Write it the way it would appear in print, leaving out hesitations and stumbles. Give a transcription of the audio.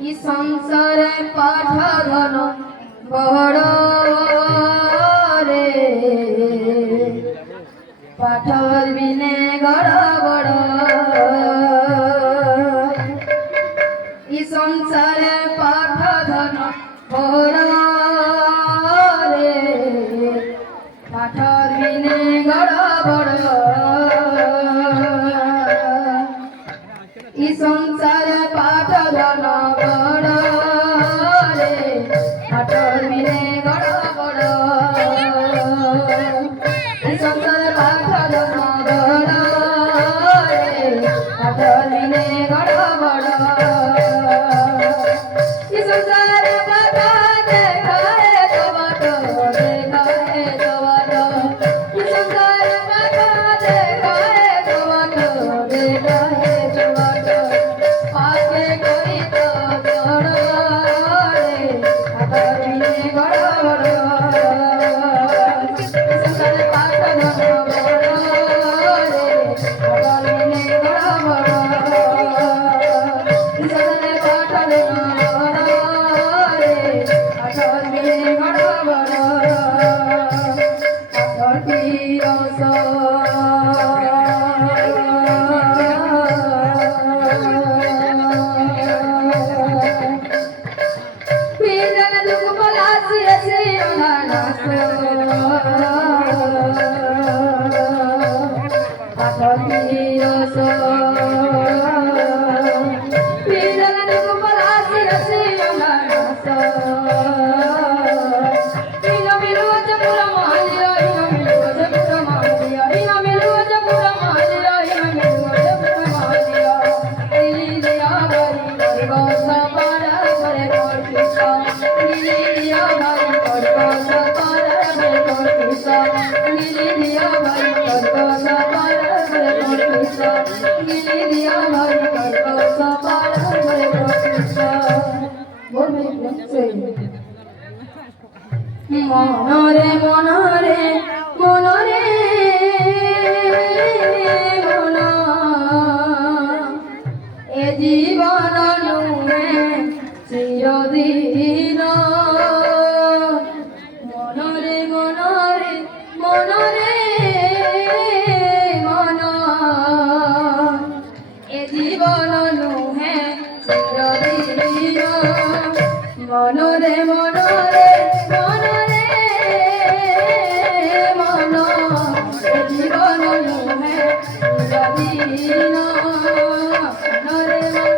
ই সংসারে পাঠা ধন বড় রে পাঠর বিনে গড় বড় ই সংসারে পাঠা ধন বড় রে পাঠর বিনে গড় বড় ই সংসারে পাঠ ধন বড় রে পাঠর বিনে গড় বড় ই সংসারে পাঠ ধন বড় রে পাঠর বিনে গড় বড় ই সংসারে পাঠ দেখায় জবাট দেখায় জবাট ই সংসারে পাঠ দেখায় জবাট দেখায় জবাট পাকে করি তো গড় রে পাঠর বিনে গড় বড় ই সংসারে পাঠ ধন বড় রে পাঠর বিনে গড় বড় ই সংসারে পাঠ ধন বড় রে পাঠর বিনে গড় বড় পাঠর পিয়স পিজন দুঃখ পলাশি এসে অনানাস পাঠর পিয়স পিজন দুঃখ পলাশি এসে অনানাস ইনো মিলু জপুরা মালিয়া ইনো মিলু জপুরা মালিয়া ইনো মিলু জপুরা মালিয়া ইনো মিলু জপুরা মালিয়া ইলি দিয়া বাড়ি করব সবার করে করছিস ইলি দিয়া বাড়ি করব সবার করে করছিস ইলি দিয়া বাড়ি করব সবার করে করছিস ইলি দিয়া বাড়ি করব সবার করে করছিস বলবে প্রেমসে মনরে মনরে মনরে মন এ জীবন নুহে চিরদিন মনরে মনরে মনরে মন এ জীবন নুহে চিরদিন মনরে মনরে মনরে মন এ জীবন নুহে চিরদিন মনরে